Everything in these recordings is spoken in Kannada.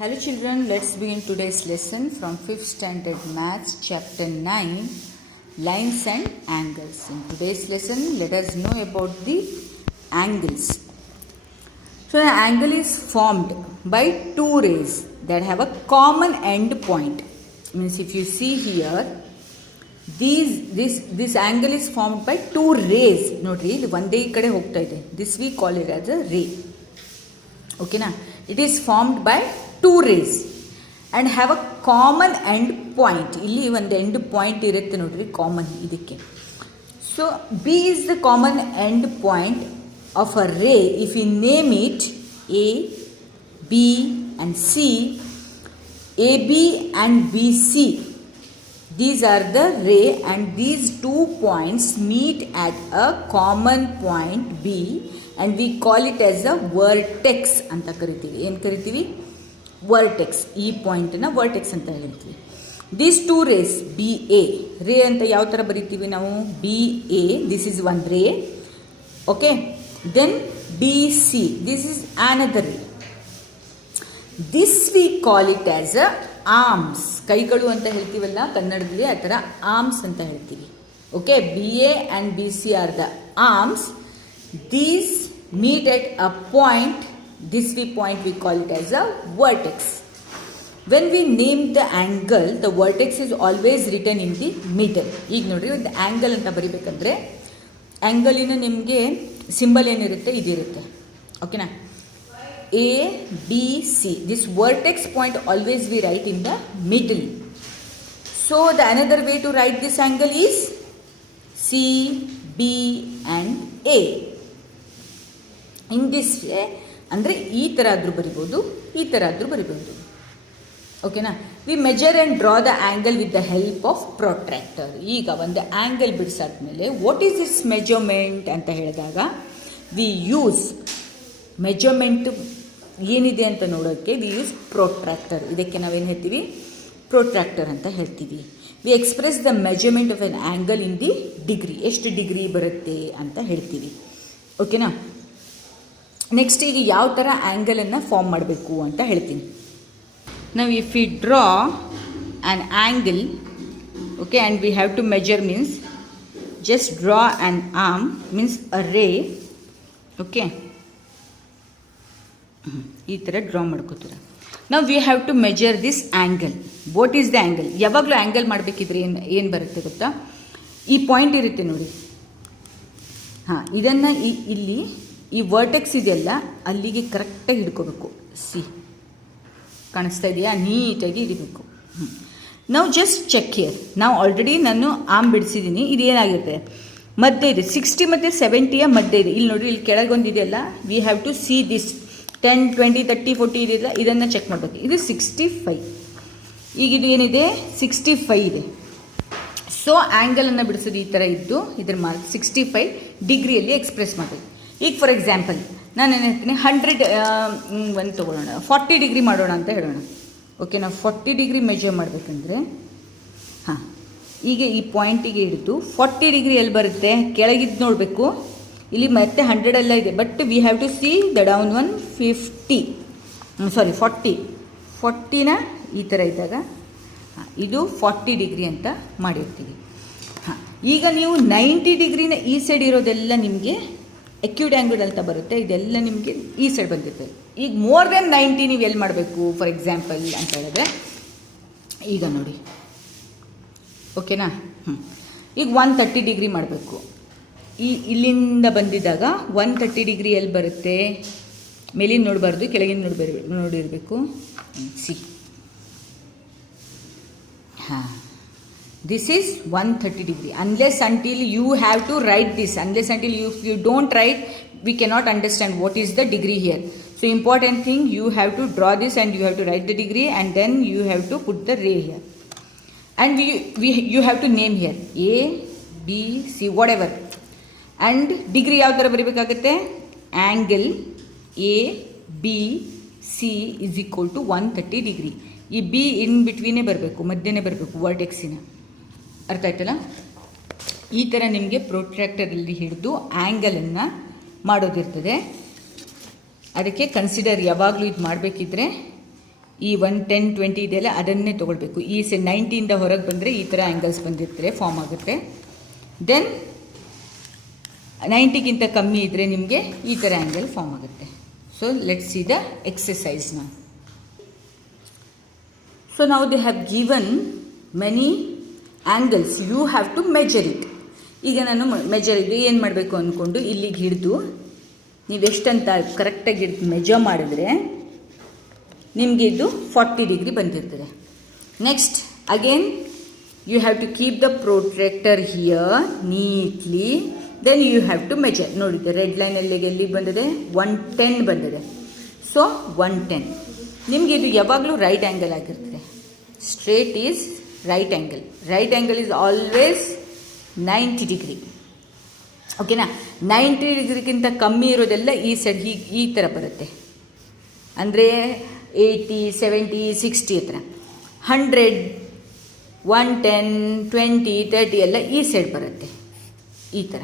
Hello children, let's begin today's lesson from 5th standard maths chapter 9 lines and angles. In today's lesson let us know about the angles. So an angle is formed by two rays that have a common end point. Means if you see here, this angle is formed by two rays. Nodri illi onde ee kade hogta ide. This we call it as a ray. Okay na? It is formed by two rays and have a common end point. ಇಲ್ಲಿ ಒಂದು ಎಂಡ್ ಪಾಯಿಂಟ್ ಇರುತ್ತೆ ನೋಡ್ರಿ, ಕಾಮನ್ ಇದಕ್ಕೆ. So B is the common end point of a ray if you name it A B and C. A B and B C, these are the ray and these 2 points meet at a common point B and we call it as a vertex ಅಂತ ಕರಿತೀವಿ. ಏನು ಕರಿತೀವಿ? ವರ್ಟೆಕ್ಸ್. ಈ ಪಾಯಿಂಟನ್ನ ವರ್ಟೆಕ್ಸ್ ಅಂತ ಹೇಳ್ತೀವಿ. These two rays B A ray ಅಂತ ಯಾವ ಥರ ಬರಿತೀವಿ ನಾವು? B A, this is one ray. Okay, then B C, this is another ray. This we call it as a arms. ಕೈಗಳು ಅಂತ ಹೇಳ್ತೀವಲ್ಲ ಕನ್ನಡದಲ್ಲಿ, ಆ ಥರ ಆರ್ಮ್ಸ್ ಅಂತ ಹೇಳ್ತೀವಿ. Okay, B A and B C are the arms. These meet at a point. This point we call it as a vertex. When we name the angle, the vertex is always written in the middle. ಈಗ ನೋಡ್ರಿ, ಒಂದು ಆ್ಯಂಗಲ್ ಅಂತ ಬರಿಬೇಕಂದ್ರೆ ಆ್ಯಂಗಲಿನ ನಿಮಗೆ ಸಿಂಬಲ್ ಏನಿರುತ್ತೆ, ಇದಿರುತ್ತೆ. ಓಕೆನಾ? A B C, this vertex point always we write in the middle. So the another way to write this angle is C B and A. In this way ಅಂದರೆ ಈ ಥರ ಆದರೂ ಬರಿಬೋದು, ಈ ಥರ ಆದರೂ ಬರಿಬೋದು. ಓಕೆನಾ? We measure and draw the angle with the help of protractor. ಈಗ ಒಂದು ಆ್ಯಂಗಲ್ ಬಿಡಿಸಾದ್ಮೇಲೆ ವಾಟ್ ಈಸ್ ದಿಸ್ ಮೆಜರ್ಮೆಂಟ್ ಅಂತ ಹೇಳಿದಾಗ ವಿ ಯೂಸ್ ಮೆಜರ್ಮೆಂಟ್ ಏನಿದೆ ಅಂತ ನೋಡೋಕ್ಕೆ ವಿ ಯೂಸ್ ಪ್ರೊಟ್ರಾಕ್ಟರ್. ಇದಕ್ಕೆ ನಾವೇನು ಹೇಳ್ತೀವಿ? ಪ್ರೊಟ್ರಾಕ್ಟರ್ ಅಂತ ಹೇಳ್ತೀವಿ. We express the measurement of an angle in the degree. ಎಷ್ಟು ಡಿಗ್ರಿ ಬರುತ್ತೆ ಅಂತ ಹೇಳ್ತೀವಿ. ಓಕೆನಾ? ನೆಕ್ಸ್ಟ್ ಈಗ ಯಾವ ಥರ ಆ್ಯಂಗಲನ್ನು ಫಾರ್ಮ್ ಮಾಡಬೇಕು ಅಂತ ಹೇಳ್ತೀನಿ. ನಾವು if we draw an angle, okay, and we have to measure means just draw an arm means a ray. Okay, ಈ ಥರ ಡ್ರಾ ಮಾಡ್ಕೋತೀರ. ನಾವು we have to measure this angle. What is the angle? ಯಾವಾಗಲೂ ಆ್ಯಂಗಲ್ ಮಾಡಬೇಕಿದ್ರೆ ಏನು ಬರುತ್ತೆ ಗೊತ್ತಾ? ಈ ಪಾಯಿಂಟ್ ಇರುತ್ತೆ ನೋಡಿ. ಹಾಂ, ಇದನ್ನು ಇಲ್ಲಿ ಈ ವರ್ಟೆಕ್ಸ್ ಇದೆಯಲ್ಲ ಅಲ್ಲಿಗೆ ಕರೆಕ್ಟಾಗಿ ಹಿಡ್ಕೋಬೇಕು. ಸಿ, ಕಾಣಿಸ್ತಾ ಇದೆಯಾ? ನೀಟಾಗಿ ಹಿಡಿಬೇಕು. ನಾವು ಜಸ್ಟ್ ಚೆಕ್ ಹಿಯರ್. ನಾವು ಆಲ್ರೆಡಿ ನಾನು ಆರ್ಮ್ ಬಿಡಿಸಿದ್ದೀನಿ. ಇದೇನಾಗಿರುತ್ತೆ? ಮಧ್ಯೆ ಇದೆ, 60 ಮತ್ತು 70ಯ ಮಧ್ಯೆ ಇದೆ. ಇಲ್ಲಿ ನೋಡಿರಿ, ಇಲ್ಲಿ ಕೆಳಗೊಂದು ಇದೆಯಲ್ಲ, we have to see this 10, 20, 30, 40 ಇದೆಯಲ್ಲ, ಇದನ್ನು ಚೆಕ್ ಮಾಡಬೇಕು. ಇದು 65. ಈಗ ಇದು ಏನಿದೆ? 65 ಇದೆ. ಸೊ ಆ್ಯಂಗಲನ್ನು ಬಿಡಿಸೋದು ಈ ಥರ ಇದ್ದು ಇದ್ರ ಮಾರ್ಕ್ 65 ಡಿಗ್ರಿಯಲ್ಲಿ ಎಕ್ಸ್ಪ್ರೆಸ್ ಮಾಡಬೇಕು. ಈಗ ಫಾರ್ ಎಕ್ಸಾಂಪಲ್ ನಾನು ಏನು ಹೇಳ್ತೀನಿ, 100 ಒಂದು ತೊಗೊಳ್ಳೋಣ, 40 ಡಿಗ್ರಿ ಮಾಡೋಣ ಅಂತ ಹೇಳೋಣ. ಓಕೆ, ನಾವು 40 ಡಿಗ್ರಿ ಮೆಜರ್ ಮಾಡಬೇಕಂದ್ರೆ ಹಾಂ, ಈಗ ಈ ಪಾಯಿಂಟಿಗೆ ಹಿಡಿದು 40 ಡಿಗ್ರಿ ಎಲ್ಲಿ ಬರುತ್ತೆ? ಕೆಳಗಿದ್ದು ನೋಡಬೇಕು. ಇಲ್ಲಿ ಮತ್ತೆ 100 ಎಲ್ಲ ಇದೆ, but we have to see the down one 40ನ ಈ ಥರ ಇದ್ದಾಗ ಹಾಂ, ಇದು 40 ಡಿಗ್ರಿ ಅಂತ ಮಾಡಿರ್ತೀವಿ. ಹಾಂ, ಈಗ ನೀವು 90 ಡಿಗ್ರಿನ ಈ ಸೈಡ್ ಇರೋದೆಲ್ಲ ನಿಮಗೆ ಅಕ್ಯೂಟ್ ಆ್ಯಂಗಲ್ ಅಂತ ಬರುತ್ತೆ. ಇದೆಲ್ಲ ನಿಮಗೆ ಈ ಸೈಡ್ ಬಂದಿರುತ್ತೆ. ಈಗ ಮೋರ್ ದೆನ್ 90 ನೀವು ಎಲ್ಲಿ ಮಾಡಬೇಕು ಫಾರ್ ಎಕ್ಸಾಂಪಲ್ ಅಂತ ಹೇಳಿದ್ರೆ, ಈಗ ನೋಡಿ, ಓಕೆನಾ? ಈಗ 130 ಡಿಗ್ರಿ ಮಾಡಬೇಕು. ಇಲ್ಲಿಂದ ಬಂದಿದ್ದಾಗ 130 ಡಿಗ್ರಿ ಎಲ್ಲಿ ಬರುತ್ತೆ? ಮೇಲಿನ ನೋಡಬಾರ್ದು, ಕೆಳಗಿನ ನೋಡಿರಬೇಕು. ಸಿ, ಹಾಂ, this is 130 degree. Unless until you have to write this, unless until you don't write, we cannot understand what is the degree here. So important thing, you have to draw this and you have to write the degree and then you have to put the ray here. And you have to name here A, B, C, whatever. And degree ಯಾವ ಥರ ಬರೀಬೇಕಾಗುತ್ತೆ? Angle A, B, C is equal to 130 degree. ಈ ಬಿ ಇನ್ ಬಿಟ್ವೀನೇ ಬರಬೇಕು, ಮಧ್ಯನೇ ಬರಬೇಕು ವರ್ಟೆಕ್ಸಿನ. ಅರ್ಥ ಆಯ್ತಲ್ಲ? ಈ ಥರ ನಿಮಗೆ ಪ್ರೊಟ್ರಾಕ್ಟರಲ್ಲಿ ಹಿಡಿದು ಆ್ಯಂಗಲನ್ನು ಮಾಡೋದಿರ್ತದೆ. ಅದಕ್ಕೆ ಕನ್ಸಿಡರ್ ಯಾವಾಗಲೂ ಇದು ಮಾಡಬೇಕಿದ್ರೆ ಈ 110-20 ಇದೆಯಲ್ಲ ಅದನ್ನೇ ತೊಗೊಳ್ಬೇಕು. ಈ 90ಇಂದ ಹೊರಗೆ ಬಂದರೆ ಈ ಥರ ಆ್ಯಂಗಲ್ಸ್ ಬಂದಿರ್ತಾರೆ, ಫಾರ್ಮ್ ಆಗುತ್ತೆ. ದೆನ್ 90ಗಿಂತ ಕಮ್ಮಿ ಇದ್ದರೆ ನಿಮಗೆ ಈ ಥರ ಆ್ಯಂಗಲ್ ಫಾರ್ಮ್ ಆಗುತ್ತೆ. So let's see the exercise ನಾವು. ಸೊ ನಾವು they have given many angles, you have to measure it. ಈಗ ನಾನು ಮೆಜರ್ ಇದು ಏನು ಮಾಡಬೇಕು ಅಂದ್ಕೊಂಡು ಇಲ್ಲಿಗೆ ಹಿಡಿದು ನೀವೆಷ್ಟಂತ ಕರೆಕ್ಟಾಗಿ ಹಿಡಿದು ಮೆಜರ್ ಮಾಡಿದ್ರೆ ನಿಮಗೆ ಇದು 40 ಡಿಗ್ರಿ ಬಂದಿರ್ತದೆ. Next again you have to keep the protractor here neatly. Then you have to measure. ನೋಡಿದ್ದೆ ರೆಡ್ ಲೈನಲ್ಲಿ ಎಲ್ಲಿಗೆ ಬಂದಿದೆ, 110 ಬಂದಿದೆ. ಸೊ 110 ನಿಮಗೆ ಇದು ಯಾವಾಗಲೂ ರೈಟ್ ಆ್ಯಂಗಲ್ ಆಗಿರ್ತದೆ. Straight is right angle. Right angle is always 90 degree. ಓಕೆನಾ. 90 ಡಿಗ್ರಿಗಿಂತ ಕಮ್ಮಿ ಇರೋದೆಲ್ಲ ಈ ಸೈಡ್ ಹೀಗೆ ಈ ಥರ ಬರುತ್ತೆ. ಅಂದರೆ 80, 70, 60 ಹತ್ರ. 100, 110, 20, 30 ಎಲ್ಲ ಈ ಸೈಡ್ ಬರುತ್ತೆ ಈ ಥರ.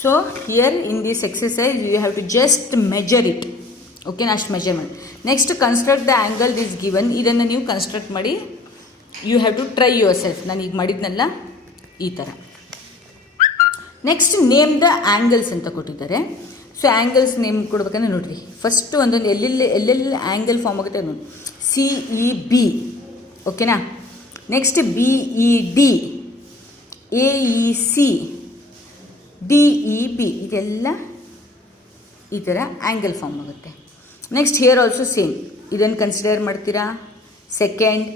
So here in this exercise you have to just measure it. ಓಕೆನಾ, ಅಷ್ಟು ಮೆಜರ್ ಮಾಡಿ. Next construct the angle this given. ಇದನ್ನು ನೀವು ಕನ್ಸ್ಟ್ರಕ್ಟ್ ಮಾಡಿ you have to try yourself. ನಾನು ಈಗ ಮಾಡಿದ್ನಲ್ಲ ಈ ಥರ. ನೆಕ್ಸ್ಟ್ ನೇಮ್ ದ ಆ್ಯಂಗಲ್ಸ್ ಅಂತ ಕೊಟ್ಟಿದ್ದಾರೆ. ಸೊ ಆ್ಯಂಗಲ್ಸ್ ನೇಮ್ ಕೊಡ್ಬೇಕಂದ್ರೆ ನೋಡಿರಿ, ಫಸ್ಟು ಒಂದೊಂದು ಎಲ್ಲೆಲ್ಲಿ ಆ್ಯಂಗಲ್ ಫಾರ್ಮ್ ಆಗುತ್ತೆ ಅದು ನೋಡಿ. CEB, ಓಕೆನಾ. ನೆಕ್ಸ್ಟ್ BED, AEC, DEB, ಇದೆಲ್ಲ ಈ ಥರ ಆ್ಯಂಗಲ್ ಫಾರ್ಮ್ ಆಗುತ್ತೆ. Next here also same. ಇದನ್ನು ಕನ್ಸಿಡರ್ ಮಾಡ್ತೀರಾ. ಸೆಕೆಂಡ್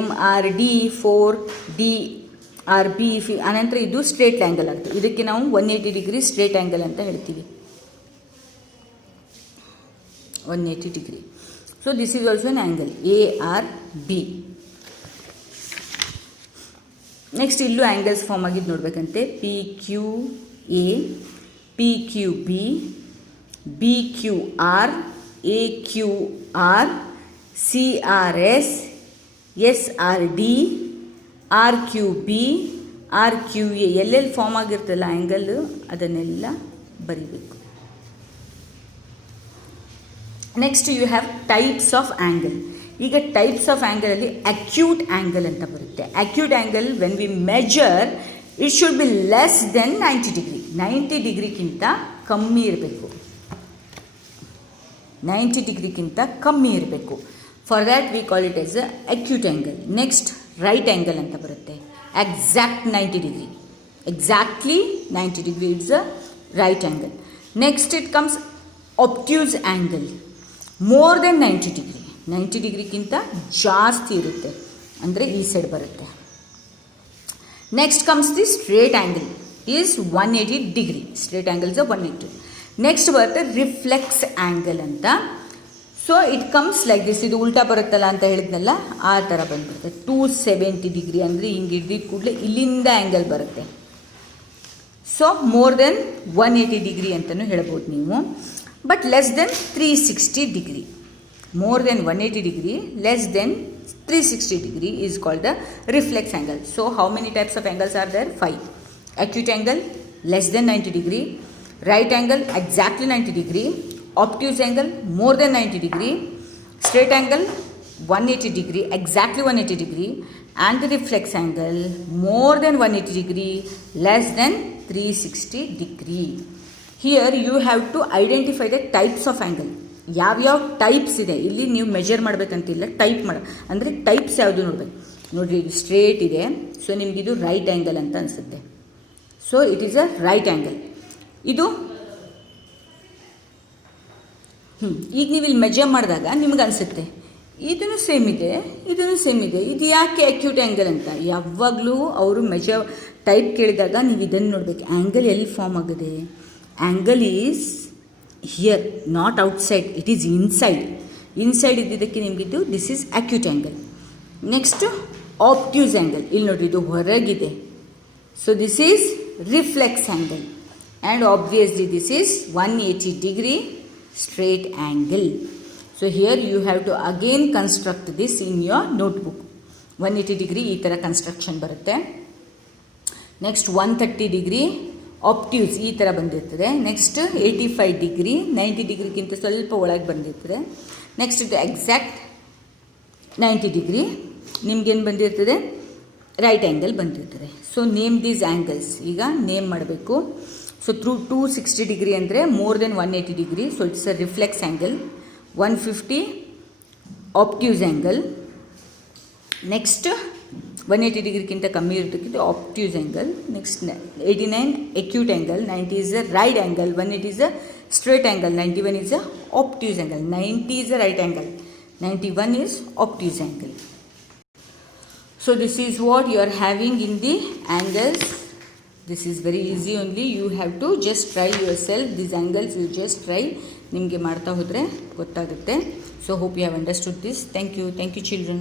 MRD, 4 DRB, ಅನಂತರ ಇದು ಸ್ಟ್ರೇಟ್ ಆ್ಯಂಗಲ್ ಆಗುತ್ತೆ. ಇದಕ್ಕೆ ನಾವು 180 ಡಿಗ್ರಿ ಸ್ಟ್ರೇಟ್ ಆ್ಯಂಗಲ್ ಅಂತ ಹೇಳ್ತೀವಿ. 180 degree. So this is also an angle ARB. Next ಇಲ್ಲೂ ಆ್ಯಂಗಲ್ಸ್ ಫಾರ್ಮ್ ಆಗಿದ್ದು ನೋಡ್ಬೇಕಂತೆ. PQA, PQB, BQR, AQR, CRS, SRD, RQB, RQA ಎಲ್ಲೆಲ್ಲಿ ಫಾರ್ಮ್ ಆಗಿರ್ತಲ್ಲ ಆ್ಯಂಗಲ್ ಅದನ್ನೆಲ್ಲ ಬರೀಬೇಕು. Next you have types of angle. ಈಗ ಟೈಪ್ಸ್ ಆಫ್ ಆ್ಯಂಗಲಲ್ಲಿ ಅಕ್ಯೂಟ್ ಆ್ಯಂಗಲ್ ಅಂತ ಬರುತ್ತೆ. Acute angle when we measure it should be less than 90 degree. 90 ಡಿಗ್ರಿಗಿಂತ ಕಮ್ಮಿ ಇರಬೇಕು. 90 ಡಿಗ್ರಿಗಿಂತ ಕಮ್ಮಿ ಇರಬೇಕು. For that we call it is a acute angle. Next right angle ಅಂತ ಬರುತ್ತೆ. Exact 90 degree. Exactly 90 degree it's a right angle. Next it comes obtuse angle. More than 90 degree. 90 ಡಿಗ್ರಿಗಿಂತ ಜಾಸ್ತಿ ಇರುತ್ತೆ, ಅಂದರೆ ಈ ಸೈಡ್ ಬರುತ್ತೆ. Next comes the straight angle is 180 degree. Straight angle is 180. Next ಬರುತ್ತೆ ರಿಫ್ಲೆಕ್ಸ್ ಆ್ಯಂಗಲ್ ಅಂತ. So it comes like this. ಇದು ಉಲ್ಟಾ ಬರುತ್ತಲ್ಲ ಅಂತ ಹೇಳಿದ್ನಲ್ಲ, ಆ ಥರ ಬಂದ್ಬಿಡುತ್ತೆ. 270 ಡಿಗ್ರಿ ಅಂದರೆ ಹಿಂಗೆ ಹಿಡಿದ ಕೂಡಲೇ ಇಲ್ಲಿಂದ ಆ್ಯಂಗಲ್ ಬರುತ್ತೆ. ಸೊ ಮೋರ್ ದೆನ್ 180 ಡಿಗ್ರಿ ಅಂತಲೂ ಹೇಳ್ಬೋದು ನೀವು. But less than 360 degree. More than 180 degree, less than 360 degree is called the reflex angle. So how many types of angles are there? 5. Acute angle less than 90 degree, right angle exactly 90 degree, obtuse angle more than 90 degree, straight angle 180 degree, exactly 180 degree, and the reflex angle more than 180 degree, less than 360 degree. Here you have to identify the types of angle. ಯಾವ್ಯಾವ ಟೈಪ್ಸ್ ಇದೆ ಇಲ್ಲಿ ನೀವು ಮೆಜರ್ ಮಾಡಬೇಕಂತಿಲ್ಲ, ಟೈಪ್ ಅಂದರೆ ಟೈಪ್ಸ್ ಯಾವುದು ನೋಡಬೇಕು. ನೋಡಿರಿ, ಇದು ಸ್ಟ್ರೇಟ್ ಇದೆ, ಸೊ ನಿಮಗಿದು ರೈಟ್ ಆ್ಯಂಗಲ್ ಅಂತ ಅನಿಸುತ್ತೆ. So it is a right angle. ಇದು ಈಗ ನೀವು ಇಲ್ಲಿ ಮೆಜರ್ ಮಾಡಿದಾಗ ನಿಮ್ಗೆ ಅನಿಸುತ್ತೆ ಇದೂ ಸೇಮ್ ಇದೆ, ಇದೂ ಸೇಮ್ ಇದೆ, ಇದು ಯಾಕೆ ಅಕ್ಯೂಟ್ ಆ್ಯಂಗಲ್ ಅಂತ. ಯಾವಾಗಲೂ ಅವರು ಮೆಜರ್ ಟೈಪ್ ಕೇಳಿದಾಗ ನೀವು ಇದನ್ನು ನೋಡಬೇಕು. ಆ್ಯಂಗಲ್ ಎಲ್ಲಿ ಫಾರ್ಮ್ ಆಗಿದೆ? Angle is here, not outside, it is inside. Inside ಇದ್ದಿದ್ದಕ್ಕೆ ನಿಮಗಿದ್ದು this is acute angle. Next obtuse angle. ಇಲ್ಲಿ ನೋಡಿರಿ, ಇದು ಹೊರಗಿದೆ, so this is reflex angle. And obviously this is 180 degree straight angle. So here you have to again construct this in your notebook. 180 degree ಈ ಥರ ಕನ್ಸ್ಟ್ರಕ್ಷನ್ ಬರುತ್ತೆ. ನೆಕ್ಸ್ಟ್ 130 degree ಆಬ್ಟ್ಯೂಸ್ ಈ ಥರ ಬಂದಿರ್ತದೆ. ನೆಕ್ಸ್ಟ್ 85 degree 90 ಡಿಗ್ರಿಗಿಂತ ಸ್ವಲ್ಪ ಒಳಗೆ ಬಂದಿರ್ತದೆ. ನೆಕ್ಸ್ಟ್ ಇದು ಎಕ್ಸಾಕ್ಟ್ 90 ಡಿಗ್ರಿ ನಿಮ್ಗೇನು ಬಂದಿರ್ತದೆ, ರೈಟ್ ಆ್ಯಂಗಲ್ ಬಂದಿರ್ತದೆ. So name these angles. ಈಗ ನೇಮ್ ಮಾಡಬೇಕು. ಸೊ ಥ್ರೂ 260 ಡಿಗ್ರಿ ಅಂದರೆ more than 180 degree. So it's a reflex angle. 150 obtuse angle. Next 180 ಡಿಗ್ರಿಗಿಂತ ಕಮ್ಮಿ ಇರ್ತಕ್ಕಂಥ obtuse angle. Next 89 acute angle. 90 is a right angle. 180 is a straight angle. 91 is a obtuse angle. 90 is a right angle. 91 is obtuse angle. So this is what you are having in the angles. This is very easy only. You have to just try yourself. These angles you just try. ನಿಮಗೆ ಮಾಡ್ತಾ ಹೋದರೆ ಗೊತ್ತಾಗುತ್ತೆ. So hope you have understood this. Thank you children.